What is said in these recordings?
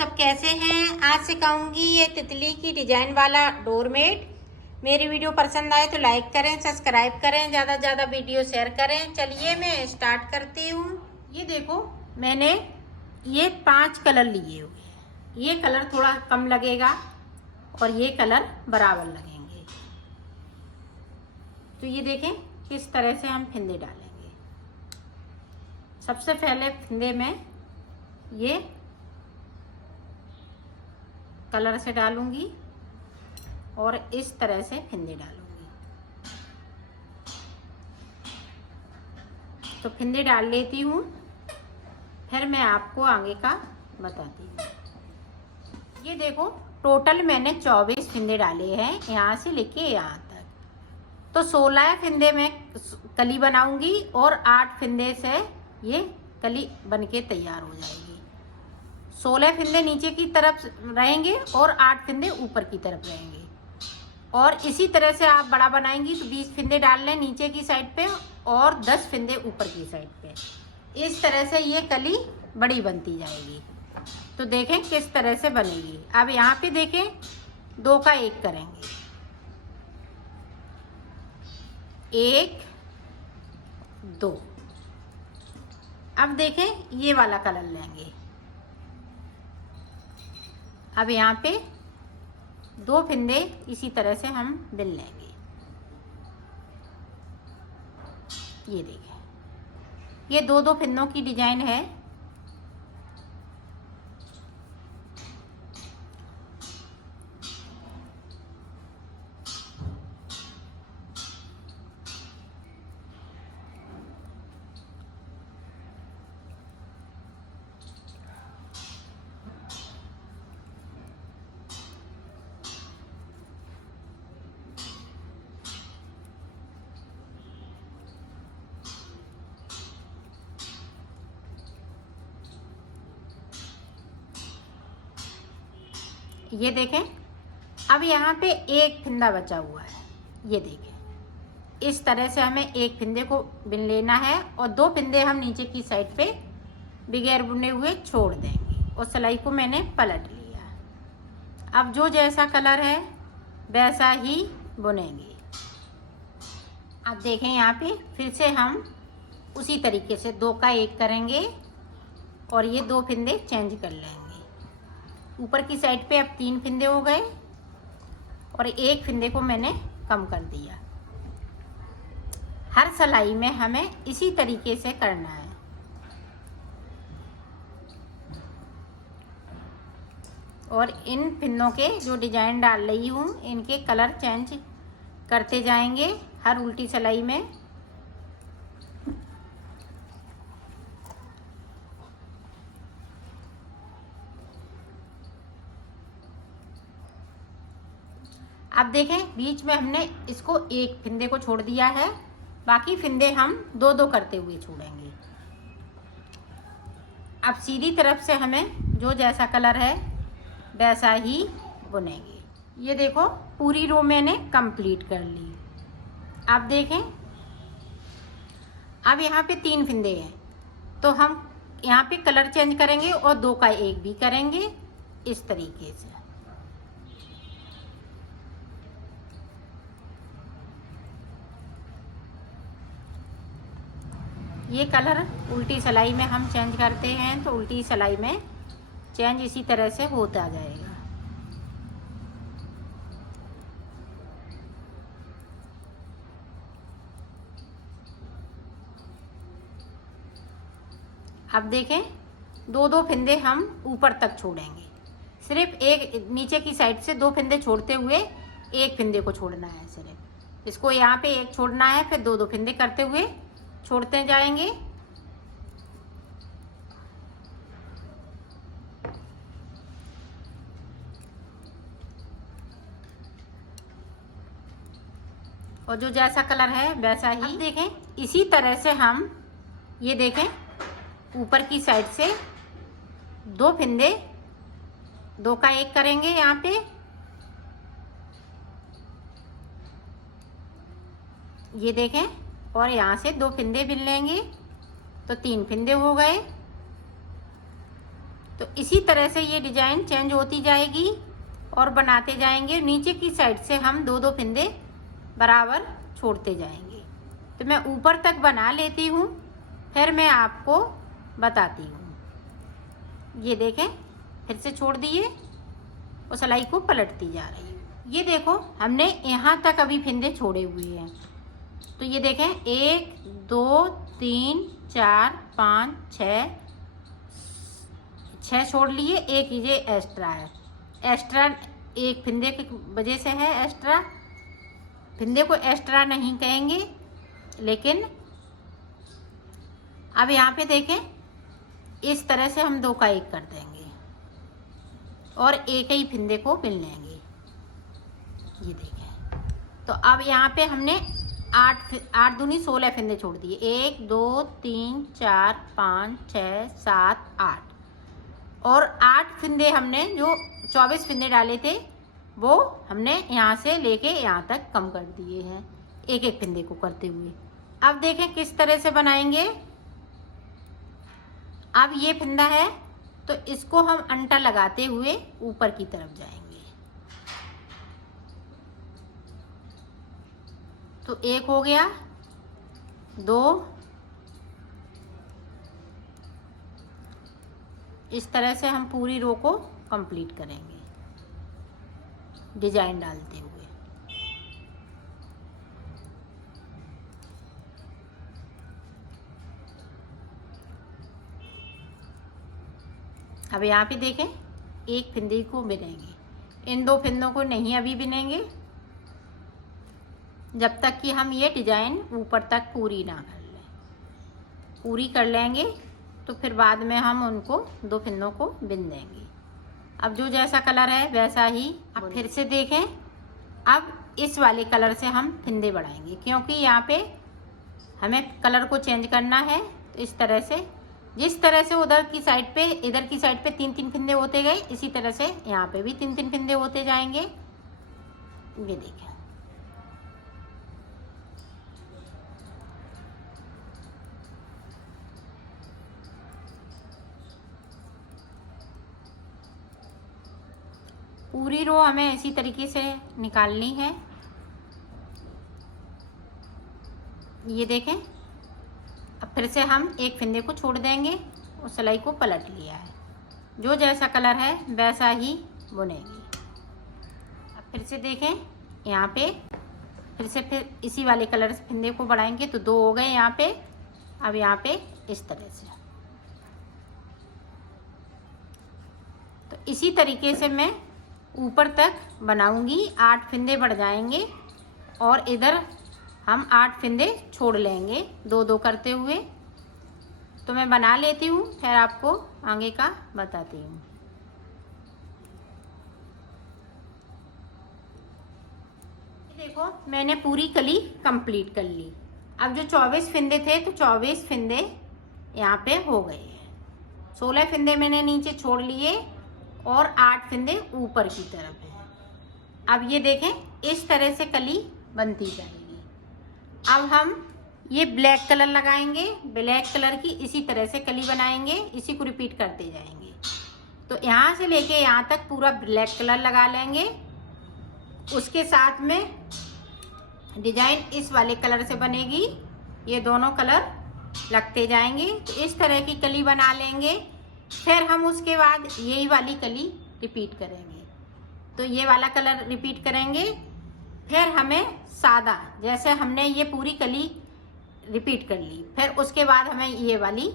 सब कैसे हैं। आज सिखाऊंगी ये तितली की डिजाइन वाला डोरमेट। मेरी वीडियो पसंद आए तो लाइक करें, सब्सक्राइब करें, ज़्यादा से ज़्यादा वीडियो शेयर करें। चलिए मैं स्टार्ट करती हूँ। ये देखो, मैंने ये 5 कलर लिए हुए हैं। ये कलर थोड़ा कम लगेगा और ये कलर बराबर लगेंगे। तो ये देखें किस तरह से हम फिंदे डालेंगे। सबसे पहले फिंदे में ये कलर से डालूंगी और इस तरह से फिंदे डालूंगी। तो फिंदे डाल लेती हूँ, फिर मैं आपको आगे का बताती हूँ। ये देखो, टोटल मैंने 24 फिंदे डाले हैं, यहाँ से लेके यहाँ तक। तो 16 फिंदे में कली बनाऊंगी और 8 फिंदे से ये कली बनके तैयार हो जाएगी। 16 फिंदे नीचे की तरफ रहेंगे और 8 फिंदे ऊपर की तरफ रहेंगे। और इसी तरह से आप बड़ा बनाएंगी तो 20 फिंदे डाल लें नीचे की साइड पे और 10 फिंदे ऊपर की साइड पे। इस तरह से ये कली बड़ी बनती जाएगी। तो देखें किस तरह से बनेगी। अब यहाँ पे देखें 2 का 1 करेंगे, 1 2। अब देखें ये वाला कलर लेंगे। अब यहाँ पे 2 फिंदे इसी तरह से हम बिन लेंगे। ये देखें, ये 2-2 फिंदों की डिजाइन है। ये देखें, अब यहाँ पे 1 फिंदा बचा हुआ है। ये देखें, इस तरह से हमें 1 फिंदे को बिन लेना है और 2 फिंदे हम नीचे की साइड पे बगैर बुने हुए छोड़ देंगे और सिलाई को मैंने पलट लिया। अब जो जैसा कलर है वैसा ही बुनेंगे। अब देखें, यहाँ पे फिर से हम उसी तरीके से 2 का 1 करेंगे और ये 2 फिंदे चेंज कर लेंगे। ऊपर की साइड पे अब 3 फिंदे हो गए और 1 फिंदे को मैंने कम कर दिया। हर सिलाई में हमें इसी तरीके से करना है। और इन फिंदों के जो डिजाइन डाल रही हूँ इनके कलर चेंज करते जाएंगे हर उल्टी सिलाई में। अब देखें, बीच में हमने इसको 1 फिंदे को छोड़ दिया है, बाकी फिंदे हम 2-2 करते हुए छोड़ेंगे। अब सीधी तरफ से हमें जो जैसा कलर है वैसा ही बुनेंगे। ये देखो, पूरी रो मैंने कंप्लीट कर ली। अब देखें, अब यहाँ पे 3 फिंदे हैं तो हम यहाँ पे कलर चेंज करेंगे और 2 का 1 भी करेंगे इस तरीके से। ये कलर उल्टी सिलाई में हम चेंज करते हैं तो उल्टी सिलाई में चेंज इसी तरह से होता जाएगा। अब देखें, 2-2 फिंदे हम ऊपर तक छोड़ेंगे। सिर्फ एक नीचे की साइड से 2 फिंदे छोड़ते हुए 1 फिंदे को छोड़ना है। सिर्फ इसको यहाँ पे 1 छोड़ना है, फिर 2-2 फिंदे करते हुए छोड़ते जाएंगे। और जो जैसा कलर है वैसा ही। अब देखें, इसी तरह से हम ये देखें ऊपर की साइड से 2 फिंदे 2 का 1 करेंगे यहाँ पे। ये देखें, और यहाँ से 2 फिंदे बिन लेंगे तो 3 फिंदे हो गए। तो इसी तरह से ये डिजाइन चेंज होती जाएगी और बनाते जाएंगे। नीचे की साइड से हम 2-2 फिंदे बराबर छोड़ते जाएंगे। तो मैं ऊपर तक बना लेती हूँ, फिर मैं आपको बताती हूँ। ये देखें, फिर से छोड़ दिए और सिलाई को पलटती जा रही है। ये देखो, हमने यहाँ तक अभी फिंदे छोड़े हुए हैं। तो ये देखें, 1 2 3 4 5 6 छोड़ लिए। एक ये एक्स्ट्रा है, एक्स्ट्रा एक फिंदे की वजह से है। एक्स्ट्रा फिंदे को एक्स्ट्रा नहीं कहेंगे, लेकिन अब यहाँ पे देखें, इस तरह से हम 2 का 1 कर देंगे और एक ही फिंदे को बिन लेंगे। ये देखें, तो अब यहाँ पे हमने 8 दूनी 16 फिंदे छोड़ दिए। 1 2 3 4 5 6 7 8 और 8 फिंदे हमने जो 24 फिंदे डाले थे वो हमने यहाँ से लेके यहाँ तक कम कर दिए हैं, एक एक फिंदे को करते हुए। अब देखें किस तरह से बनाएंगे। अब ये फिंदा है तो इसको हम अंटा लगाते हुए ऊपर की तरफ जाएंगे। तो 1 हो गया, 2, इस तरह से हम पूरी रो को कंप्लीट करेंगे डिजाइन डालते हुए। अब यहाँ पे देखें, एक फिंदे को बिनेंगे, इन 2 फिंदों को नहीं अभी बिनेंगे जब तक कि हम ये डिजाइन ऊपर तक पूरी ना कर लें। पूरी कर लेंगे तो फिर बाद में हम उनको 2 फिंदों को बिन देंगे। अब जो जैसा कलर है वैसा ही। अब फिर से देखें, अब इस वाले कलर से हम फिंदे बढ़ाएंगे, क्योंकि यहाँ पे हमें कलर को चेंज करना है। तो इस तरह से, जिस तरह से उधर की साइड पे, इधर की साइड पे 3-3 फिंदे होते गए, इसी तरह से यहाँ पे भी 3-3 फिंदे होते जाएंगे। ये देखें, पूरी रो हमें इसी तरीके से निकालनी है। ये देखें, अब फिर से हम एक फिंदे को छोड़ देंगे और सिलाई को पलट लिया है। जो जैसा कलर है वैसा ही बुनेंगे। अब फिर से देखें, यहाँ पे फिर इसी वाले कलर से फिंदे को बढ़ाएंगे तो 2 हो गए यहाँ पे। अब यहाँ पे इस तरह से, तो इसी तरीके से मैं ऊपर तक बनाऊंगी। 8 फिंदे बढ़ जाएंगे और इधर हम 8 फिंदे छोड़ लेंगे 2-2 करते हुए। तो मैं बना लेती हूँ, फिर आपको आगे का बताती हूँ। देखो, मैंने पूरी कली कंप्लीट कर ली। अब जो 24 फिंदे थे तो 24 फिंदे यहाँ पे हो गए हैं। 16 फिंदे मैंने नीचे छोड़ लिए और 8 फिंदे ऊपर की तरफ है। अब ये देखें, इस तरह से कली बनती जाएगी। अब हम ये ब्लैक कलर लगाएंगे, ब्लैक कलर की इसी तरह से कली बनाएंगे, इसी को रिपीट करते जाएंगे। तो यहाँ से लेके यहाँ तक पूरा ब्लैक कलर लगा लेंगे। उसके साथ में डिजाइन इस वाले कलर से बनेगी, ये दोनों कलर लगते जाएंगे। तो इस तरह की कली बना लेंगे। फिर हम उसके बाद यही वाली कली रिपीट करेंगे। तो ये वाला कलर रिपीट करेंगे। फिर हमें सादा, जैसे हमने ये पूरी कली रिपीट कर ली, फिर उसके बाद हमें ये वाली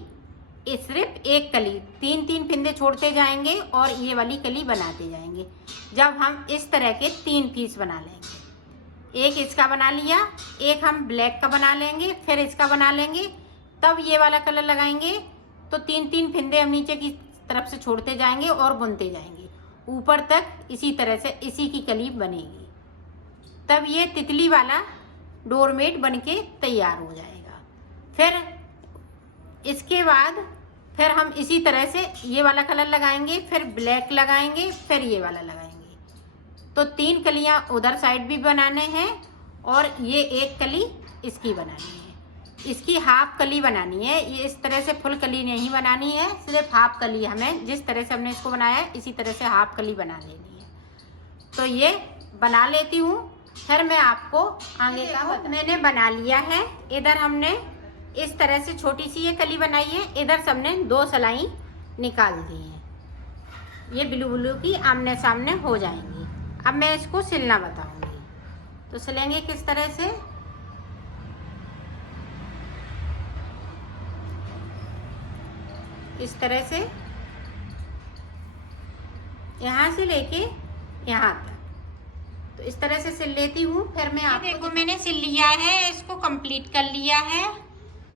सिर्फ एक कली, 3-3 फिंदे छोड़ते जाएंगे और ये वाली कली बनाते जाएंगे। जब हम इस तरह के 3 पीस बना लेंगे, एक इसका बना लिया, एक हम ब्लैक का बना लेंगे, फिर इसका बना लेंगे, तब ये वाला कलर लगाएंगे। तो 3-3 फिंदे हम नीचे की तरफ से छोड़ते जाएंगे और बुनते जाएंगे ऊपर तक। इसी तरह से इसी की कली बनेगी, तब ये तितली वाला डोरमेट बनके तैयार हो जाएगा। फिर इसके बाद फिर हम इसी तरह से ये वाला कलर लगाएंगे, फिर ब्लैक लगाएंगे, फिर ये वाला लगाएंगे। तो 3 कलियां उधर साइड भी बनाने हैं और ये एक कली इसकी बनानी है। इसकी हाफ कली बनानी है। ये इस तरह से फुल कली नहीं बनानी है, सिर्फ हाफ कली। हमें जिस तरह से हमने इसको बनाया है इसी तरह से हाफ कली बना लेनी है। तो ये बना लेती हूँ, फिर मैं आपको आगे का मैंने बना लिया है। इधर हमने इस तरह से छोटी सी ये कली बनाई है, इधर से हमने 2 सिलाई निकाल दी है। ये ब्लू ब्लू की आमने सामने हो जाएंगी। अब मैं इसको सिलना बताऊंगी। तो सिलेंगे किस तरह से, इस तरह से यहाँ से लेके यहाँ तक, तो इस तरह से सिल लेती हूँ। फिर मैं आपको देखो मैंने सिल लिया है, इसको कंप्लीट कर लिया है।